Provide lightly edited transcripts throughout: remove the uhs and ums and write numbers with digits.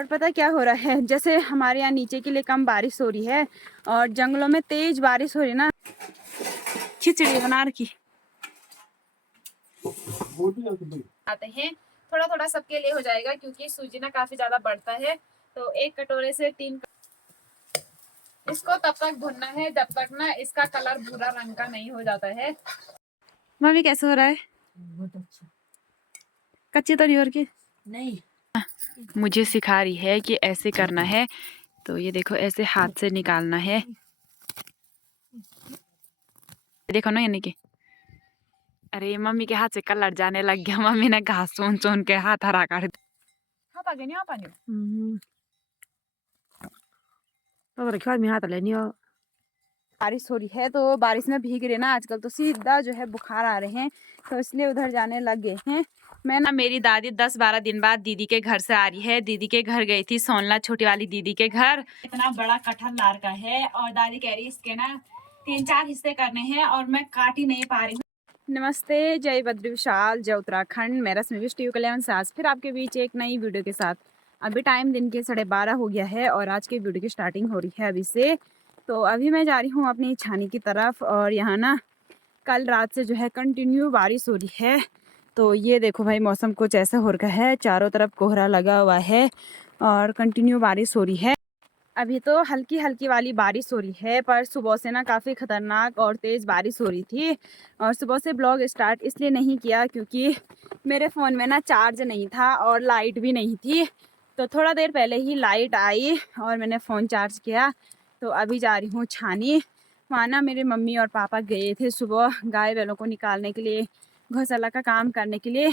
और पता क्या हो रहा है, जैसे हमारे यहाँ नीचे के लिए कम बारिश हो रही है और जंगलों में तेज बारिश हो रही है ना। खिचड़ी बना रखी आते हैं, थोड़ा थोड़ा सबके लिए हो जाएगा क्योंकि सूजी ना काफी ज्यादा बढ़ता है। तो एक कटोरे से 3 इसको तब तक भुनना है जब तक ना इसका कलर भूरा रंग का नहीं हो जाता है। मम्मी कैसे हो रहा है? बहुत अच्छा। कच्ची तो नहीं हो रही? नहीं, मुझे सिखा रही है कि ऐसे करना है। तो ये देखो, ऐसे हाथ से निकालना है। देखो ना, यानी कि अरे मम्मी के हाथ से कलर जाने लग गया। मम्मी ने घास चुन चुन के हाथ हरा कर दिया। हाथ आगे नहीं आ पानी। तो रखा मैं हाथ लेनी हो। बारिश हो रही है तो बारिश में भीग रहे ना आजकल, तो सीधा जो है बुखार आ रहे हैं, तो इसलिए उधर जाने लग गए हैं। मैं ना, मेरी दादी 10-12 दिन बाद दीदी के घर से आ रही है। दीदी के घर गई थी, सोनला छोटी वाली दीदी के घर। इतना बड़ा कटहल लार का है और दादी कह रही इसके ना 3-4 हिस्से करने हैं और मैं काट ही नहीं पा रही हूँ। नमस्ते, जय बद्री विशाल, जय उत्तराखंड। मैं रश्मि वीडियो कल्याण सास फिर आपके बीच एक नई वीडियो के साथ। अभी टाइम दिन के 12:30 हो गया है और आज की वीडियो की स्टार्टिंग हो रही है अभी से। तो अभी मैं जा रही हूँ अपनी छानी की तरफ और यहाँ ना कल रात से जो है कंटिन्यू बारिश हो रही है। तो ये देखो भाई, मौसम कुछ ऐसा हो रखा है, चारों तरफ कोहरा लगा हुआ है और कंटिन्यू बारिश हो रही है। अभी तो हल्की हल्की वाली बारिश हो रही है, पर सुबह से ना काफ़ी ख़तरनाक और तेज़ बारिश हो रही थी। और सुबह से ब्लॉग स्टार्ट इसलिए नहीं किया क्योंकि मेरे फ़ोन में ना चार्ज नहीं था और लाइट भी नहीं थी। तो थोड़ा देर पहले ही लाइट आई और मैंने फ़ोन चार्ज किया। तो अभी जा रही हूँ छानी। वहाँ ना मेरे मम्मी और पापा गए थे सुबह गाय बैलों को निकालने के लिए, गौशाला का काम करने के लिए।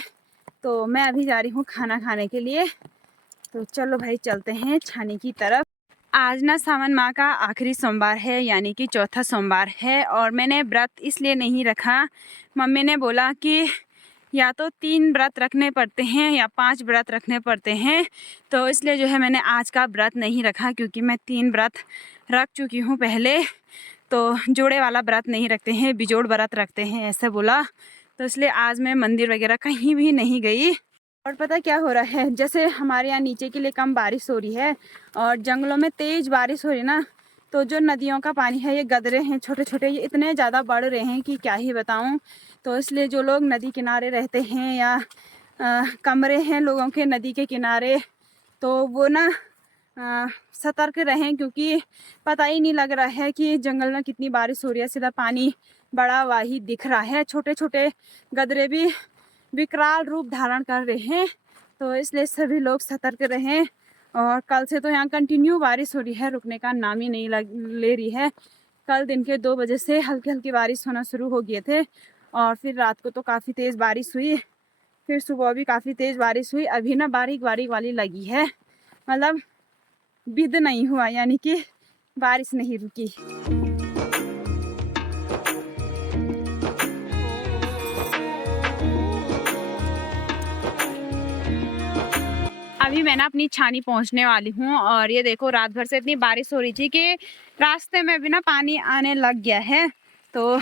तो मैं अभी जा रही हूँ खाना खाने के लिए। तो चलो भाई, चलते हैं छानी की तरफ। आज ना सावन माह का आखिरी सोमवार है, यानी कि चौथा सोमवार है और मैंने व्रत इसलिए नहीं रखा। मम्मी ने बोला कि या तो 3 व्रत रखने पड़ते हैं या 5 व्रत रखने पड़ते हैं, तो इसलिए जो है मैंने आज का व्रत नहीं रखा क्योंकि मैं 3 व्रत रख चुकी हूँ पहले। तो जोड़े वाला व्रत नहीं रखते हैं, बिजोड़ व्रत रखते हैं, ऐसे बोला। तो इसलिए आज मैं मंदिर वगैरह कहीं भी नहीं गई। और पता क्या हो रहा है, जैसे हमारे यहाँ नीचे के लिए कम बारिश हो रही है और जंगलों में तेज़ बारिश हो रही है ना, तो जो नदियों का पानी है, ये गदरे हैं छोटे छोटे, ये इतने ज़्यादा बढ़ रहे हैं कि क्या ही बताऊँ। तो इसलिए जो लोग नदी किनारे रहते हैं या कमरे हैं लोगों के नदी के किनारे, तो वो ना सतर्क रहें क्योंकि पता ही नहीं लग रहा है कि जंगल में कितनी बारिश हो रही है। सीधा पानी बड़ा हुआ ही दिख रहा है, छोटे छोटे गदरे भी विकराल रूप धारण कर रहे हैं। तो इसलिए सभी लोग सतर्क रहें। और कल से तो यहाँ कंटिन्यू बारिश हो रही है, रुकने का नाम ही नहीं ले रही है। कल दिन के 2 बजे से हल्की हल्की बारिश होना शुरू हो गए थे और फिर रात को तो काफ़ी तेज़ बारिश हुई, फिर सुबह भी काफ़ी तेज़ बारिश हुई। अभी ना बारीक बारीक वाली लगी है, मतलब बिद नहीं हुआ, यानी कि बारिश नहीं रुकी। अभी मैं ना अपनी छानी पहुंचने वाली हूँ और ये देखो, रात भर से इतनी बारिश हो रही थी कि रास्ते में भी ना पानी आने लग गया है। तो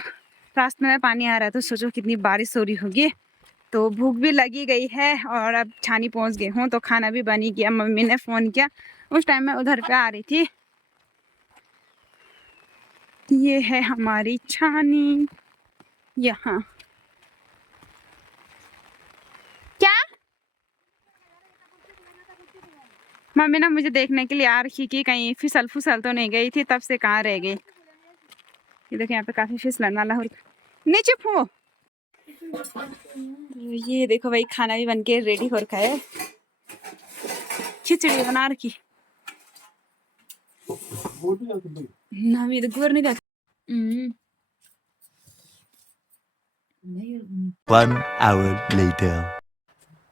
रास्ते में पानी आ रहा है तो सोचो कितनी बारिश हो रही होगी। तो भूख भी लगी गई है और अब छानी पहुंच गई हूँ तो खाना भी बन ही गया। मम्मी ने फ़ोन किया, उस टाइम मैं उधर पे आ रही थी। ये है हमारी छानी यहाँ। क्या मम्मी ना मुझे देखने के लिए आ रखी कि कहीं फिसल फुसल तो नहीं गई थी, तब से कहाँ रह गई। ये देखो, यहाँ पे काफी फिसलन वाला हो। नीचे फो। ये देखो भाई, खाना भी बनके रेडी हो रखा है। खिचड़ी बना रखी ना, भी तो नहीं देख। 1 hour later.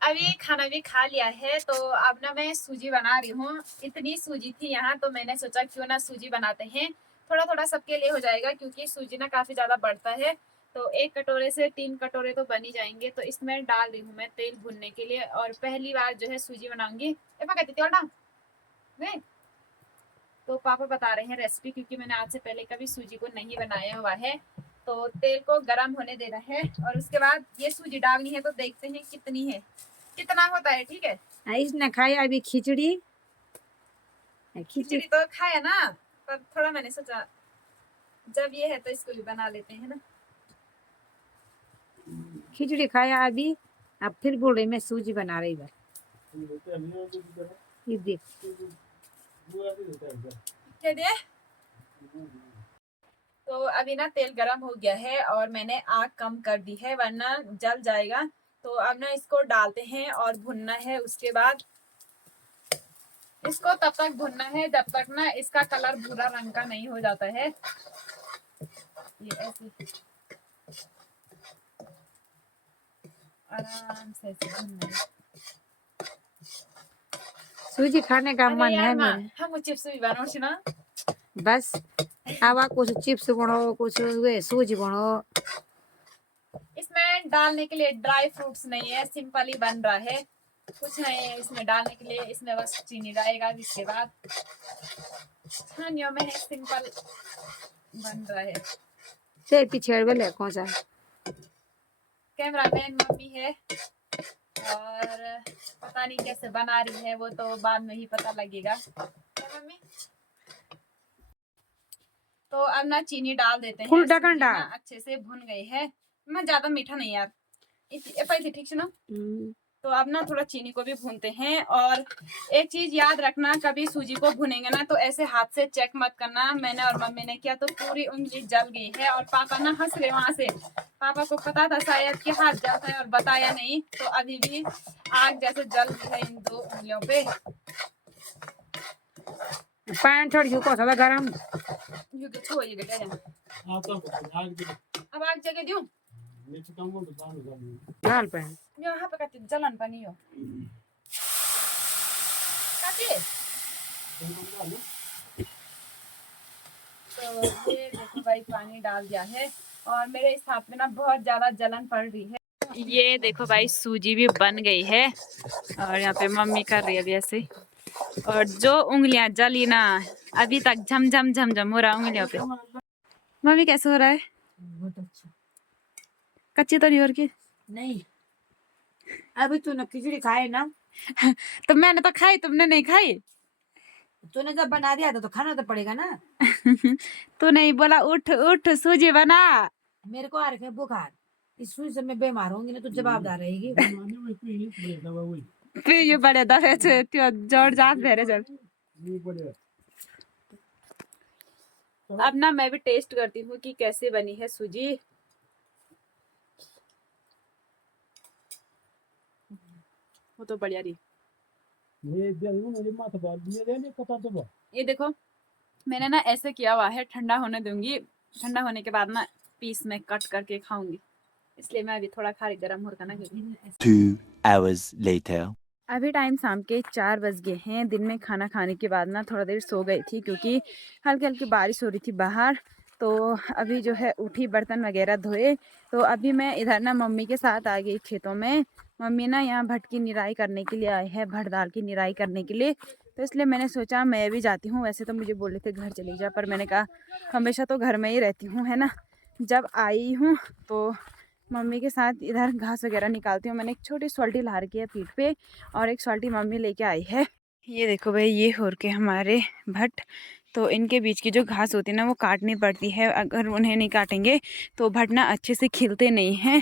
अभी खाना भी खा लिया है तो अब ना मैं सूजी बना रही हूँ। इतनी सूजी थी यहाँ तो मैंने सोचा क्यों ना सूजी बनाते हैं, थोड़ा थोड़ा सबके लिए हो जाएगा क्योंकि सूजी ना काफ़ी ज़्यादा बढ़ता है। तो 1 कटोरे से 3 कटोरे तो बन ही जाएंगे। तो इसमें डाल रही हूँ मैं तेल भुनने के लिए और पहली बार जो है सूजी बनाऊंगी। तो पापा बता रहे हैं रेसिपी क्योंकि मैंने आज से पहले कभी सूजी को नहीं बनाया हुआ है। तो तेल को गर्म होने देना है और उसके बाद ये सूजी डालनी है। तो देखते हैं कितनी है, कितना होता है। ठीक है, इसने खाया अभी खिचड़ी खिचड़ी खिचड़ी तो खाया ना, पर थोड़ा मैंने सोचा जब ये है तो इसको भी बना लेते हैं ना। खिचड़ी खाया अभी, अब फिर बोल रही मैं सूजी बना रही इधर। ये देख क्या दे? तो अभी ना तेल गरम हो गया है और मैंने आग कम कर दी है वरना जल जाएगा। तो अब ना इसको डालते हैं और भुनना है। उसके बाद इसको तब तक भुनना है जब तक ना इसका कलर भूरा रंग का नहीं हो जाता है। ये ऐसे आराम से ऐसे भुनना है। सूजी खाने का मन है मेरे। हम चिप्स भी बनाओ ना बस अब कुछ चिप्स बनो, कुछ वे सूजी बनो। इसमें डालने के लिए ड्राई फ्रूट्स नहीं है, सिंपल ही बन रहा है। कुछ नहीं है इसमें डालने के लिए, इसमें बस चीनी डालेगा। जिसके बाद छानियों में सिंपल बन रहा है। ते पीछे वाले कौन सा कैमरामैन मम्मी है और पता नहीं कैसे बना रही है, वो तो बाद में ही पता लगेगा। मम्मी तो अब ना चीनी डाल देते हैं। फुल ढक्कन डाल। अच्छे से भुन गई है। मैं ज्यादा मीठा नहीं यार, ठीक है ना। तो अब ना थोड़ा चीनी को भी भूनते हैं। और एक चीज याद रखना, कभी सूजी को भुनेंगे ना तो ऐसे हाथ से चेक मत करना। मैंने और मम्मी ने किया तो पूरी उंगली जल गई है और पापा ना हंस रहे वहां से। पापा को पता था शायद कि हाथ जलता है और बताया नहीं, तो अभी भी आग जैसे जल रही है इन दो उंगलियों पे। पानी छोड़ यू को सा गरम यू के छो ये बेटा अब आग जगह दूं लाल पानी यहाँ पे कति जलन पनि हो कति। तो ये देखो भाई पानी डाल दिया है और मेरे इस हाथ में ना बहुत ज्यादा जलन पड़ रही है। ये देखो भाई सूजी भी बन गई है और यहाँ पे मम्मी कर रही है अभी ऐसे। और जो उंगलियां जली ना अभी तक झमझम झमझम हो रहा है उंगलियों पे। मम्मी कैसे हो रहा है? बहुत अच्छा। कच्ची तो नहीं हो रही? नहीं अभी तूने खिचड़ी खाए ना। तो मैंने तो खाई, तुमने नहीं खाई। तूने जब बना दिया तो खाना तो पड़ेगा ना। तू नहीं बोला उठ उठ सूजी बना। मेरे को आ रखे बुखार, इस सूजी से मैं बीमार होंगी ना, तू जवाबदार रहेगी। फिर ये बड़े दफे से त्यो जोड़ जात भेरे जब। अब ना मैं भी टेस्ट करती हूँ कि कैसे बनी है सूजी। वो तो बढ़िया रही। ये देखो मैंने ना ऐसे किया हुआ है, ठंडा होने दूंगी। ठंडा होने के बाद ना पीस में कट करके खाऊंगी, इसलिए मैं अभी थोड़ा खा रही गर्म होता ना। 2 hours later. अभी टाइम शाम के 4 बज गए हैं। दिन में खाना खाने के बाद ना थोड़ा देर सो गई थी क्योंकि हल्की हल्की बारिश हो रही थी बाहर। तो अभी जो है उठी, बर्तन वगैरह धोए। तो अभी मैं इधर ना मम्मी के साथ आ गई खेतों में। मम्मी ना यहाँ भट की निराई करने के लिए आए हैं, भट दाल की निराई करने के लिए। तो इसलिए मैंने सोचा मैं भी जाती हूँ। वैसे तो मुझे बोल रहे थे घर चली जा, पर मैंने कहा हमेशा तो घर में ही रहती हूँ है ना। जब आई हूँ तो मम्मी के साथ इधर घास वगैरह निकालती हूँ। मैंने एक छोटी सोल्टी ला रखी है पीठ पे और एक सोल्टी मम्मी लेके आई है। ये देखो भाई ये हो के हमारे भट। तो इनके बीच की जो घास होती है ना वो काटनी पड़ती है। अगर उन्हें नहीं काटेंगे तो भट ना अच्छे से खिलते नहीं हैं।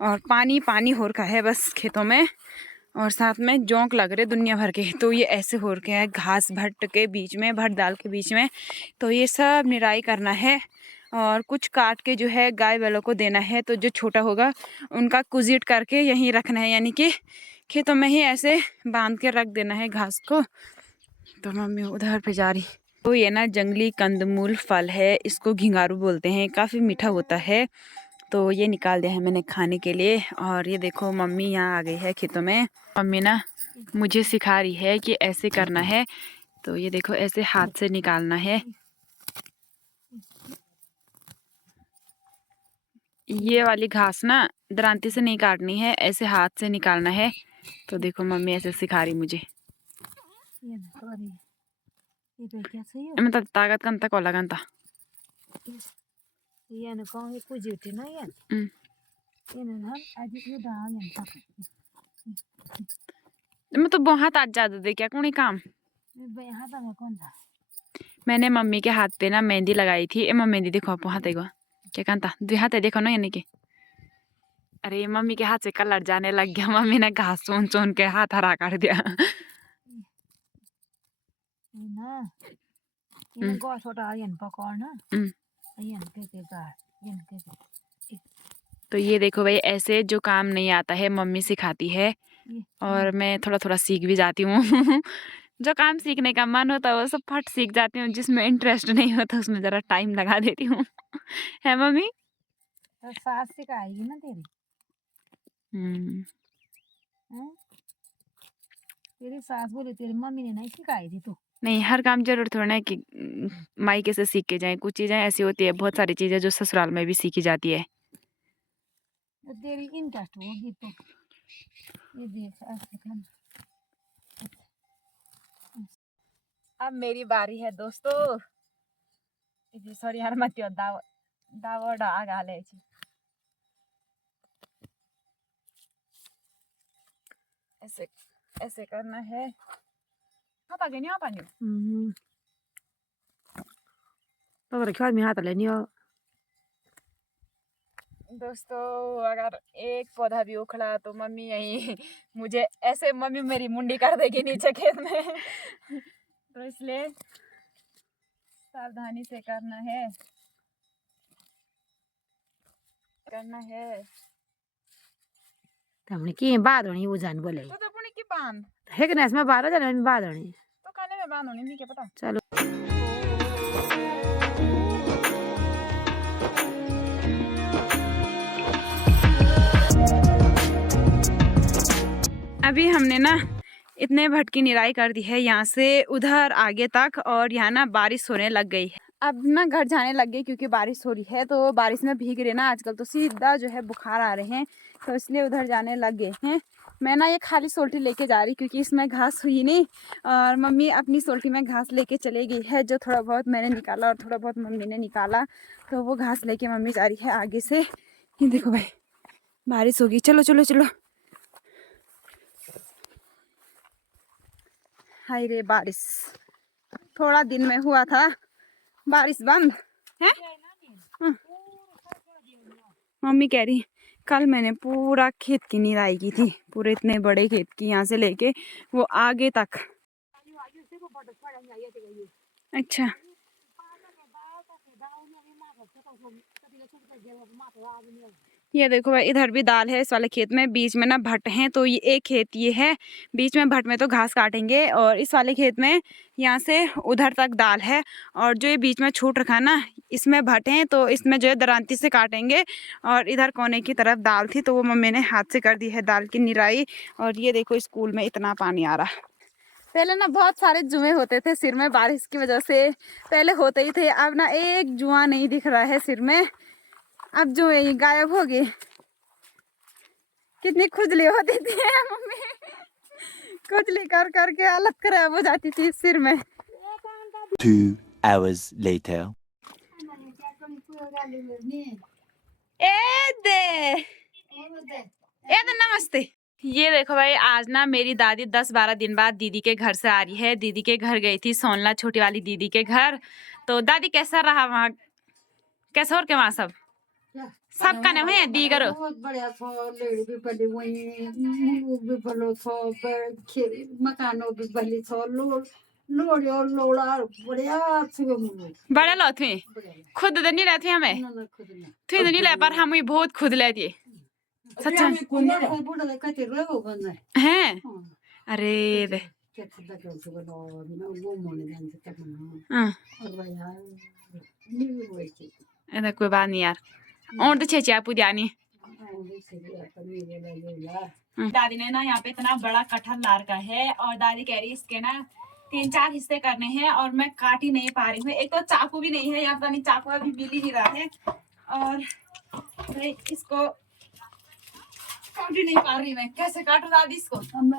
और पानी पानी हो रखा है बस खेतों में, और साथ में जोंक लग रहे दुनिया भर के। तो ये ऐसे हो रखे है घास भट के बीच में, भट दाल के बीच में। तो ये सब निराई करना है और कुछ काट के जो है गाय बैलों को देना है। तो जो छोटा होगा उनका कुजीट करके यहीं रखना है, यानी कि खेतों में ही ऐसे बांध के रख देना है घास को। तो मम्मी उधर पे जा रही। तो ये ना जंगली कंदमूल फल है, इसको घिंगारू बोलते हैं, काफ़ी मीठा होता है। तो ये निकाल दिया है मैंने खाने के लिए। और ये देखो मम्मी यहाँ आ गई है खेतों में। मम्मी ना मुझे सिखा रही है कि ऐसे करना है। तो ये देखो ऐसे हाथ से निकालना है। ये वाली घास ना दरांती से नहीं काटनी है, ऐसे हाथ से निकालना है। तो देखो मम्मी ऐसे सिखा रही मुझे। मतलब ताकत कम तक वाला गंता मैं तो बहुत आज ज्यादा दे क्या कोई काम यहाँ पर कौन था? मैंने मम्मी के हाथ पे ना मेहंदी लगाई थी। ए मम्मी मेहंदी देखो आप हाथ देखो क्या कहता दो हाथ है देखो ना यानी कि अरे मम्मी के हाथ से कलर जाने लग गया। मम्मी ने घास चुन चुन के हाथ हरा कर दिया। ना ये गो छोटा यन पकड़ना यन के का यन के तो ये देखो भाई ऐसे जो काम नहीं आता है मम्मी सिखाती है और मैं थोड़ा थोड़ा सीख भी जाती हूँ। जो काम सीखने का मन होता है वो सब फट सीख जाती हूँ, जिसमें इंटरेस्ट नहीं होता उसमें ज़रा टाइम लगा देती हूँ। है मम्मी? तो सास सिखाएगी ना तेरी। तेरी सास बोली तेरी मम्मी ने नहीं सिखाई थी तो। नहीं हर काम जरूर थोड़ा ना कि मायके से सीख के जाए। कुछ चीज़ें ऐसी होती है, बहुत सारी चीज़ें जो ससुराल में भी सीखी जाती है। तो तेरी इंटरेस्ट होगी तो ये देख ऐसे करना। अब मेरी बारी है दोस्तों। सॉरी यार मत दावड़ आगा ले ऐसे ऐसे करना है। हाथ आगे नहीं आ पानी तो रखा मैं हाथ लेनी हो। दोस्तों अगर एक पौधा भी उखड़ा तो मम्मी यही मुझे ऐसे मम्मी मेरी मुंडी कर देगी नीचे खेत में। तो इसलिए सावधानी से करना है हमने की बात होनी वो जान बोले तो पुणे की बांध है कि नहीं इसमें 12 जन में बात होनी तो खाने में बांध होनी नहीं क्या पता। चलो अभी हमने ना इतने भट की निराई कर दी है यहाँ से उधर आगे तक और यहाँ ना बारिश होने लग गई है। अब ना घर जाने लग गई क्योंकि बारिश हो रही है तो बारिश में भीग रहे ना आजकल तो सीधा जो है बुखार आ रहे हैं तो इसलिए उधर जाने लग गए हैं। मैं ना ये खाली सोल्टी लेके जा रही क्योंकि इसमें घास हुई नहीं और मम्मी अपनी सोल्टी में घास लेके चले गई है। जो थोड़ा बहुत मैंने निकाला और थोड़ा बहुत मम्मी ने निकाला तो वो घास लेके मम्मी जा रही है आगे से। ये देखो भाई बारिश होगी। चलो चलो चलो। हाय रे बारिश थोड़ा दिन में हुआ था बारिश बंद है। मम्मी कह रही कल मैंने पूरा खेत की निराई की थी, पूरे इतने बड़े खेत की यहाँ से लेके वो आगे तक। अच्छा ये देखो भाई इधर भी दाल है इस वाले खेत में, बीच में ना भट्ट हैं तो ये एक खेत ये है बीच में भट्ट में तो घास काटेंगे और इस वाले खेत में यहाँ से उधर तक दाल है और जो ये बीच में छूट रखा ना इसमें भट्ट हैं तो इसमें जो है दरांती से काटेंगे और इधर कोने की तरफ दाल थी तो वो मम्मी ने हाथ से कर दी है दाल की निराई। और ये देखो स्कूल में इतना पानी आ रहा। पहले ना बहुत सारे जुए होते थे सिर में बारिश की वजह से, पहले होते ही थे, अब ना एक जुआ नहीं दिख रहा है सिर में। अब जो है ये गायब हो गए। कितनी खुजली होती थी मम्मी, खुजली कर करके हालत खराब हो जाती थी सिर में। 2 hours later. नमस्ते। ये देखो भाई आज ना मेरी दादी 10-12 दिन बाद दीदी के घर से आ रही है। दीदी के घर गई थी सोनला छोटी वाली दीदी के घर। तो दादी कैसा रहा वहाँ, कैसा और के वहाँ सब का नाम है दी करो। बहुत बढ़िया था। लेडी भी बड़ी हुई मुलुक भी भलो था खेरी मकानों भी भली था लोड़ी और लोड़ा बढ़िया थी मुलुक बड़ा लो थे खुद नहीं रहती हमें थे नहीं ले पर हम बहुत खुद लेती है सच्चा हैं। अरे दे ऐसा कोई बात नहीं यार और तो छेची आप पुजानी। दादी ने ना यहाँ पे इतना बड़ा कटहल ला रखा है और दादी कह रही इसके ना 3-4 हिस्से करने हैं और मैं काट ही नहीं पा रही हूँ। एक तो चाकू भी नहीं है यहाँ पर, नहीं चाकू अभी मिल ही नहीं रहा है और इसको काट ही नहीं पा रही मैं। कैसे काटू दादी इसको? चाकू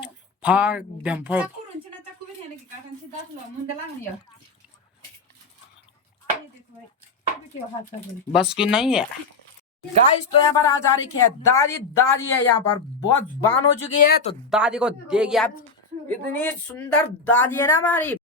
भी नहीं काटन से दाद लो मुंडे लांग लियो। बस की नहीं है गाइस। तो यहाँ पर आज आ रही है दादी है यहाँ पर बहुत बान हो चुकी है तो दादी को देखिए आप, इतनी सुंदर दादी है ना हमारी।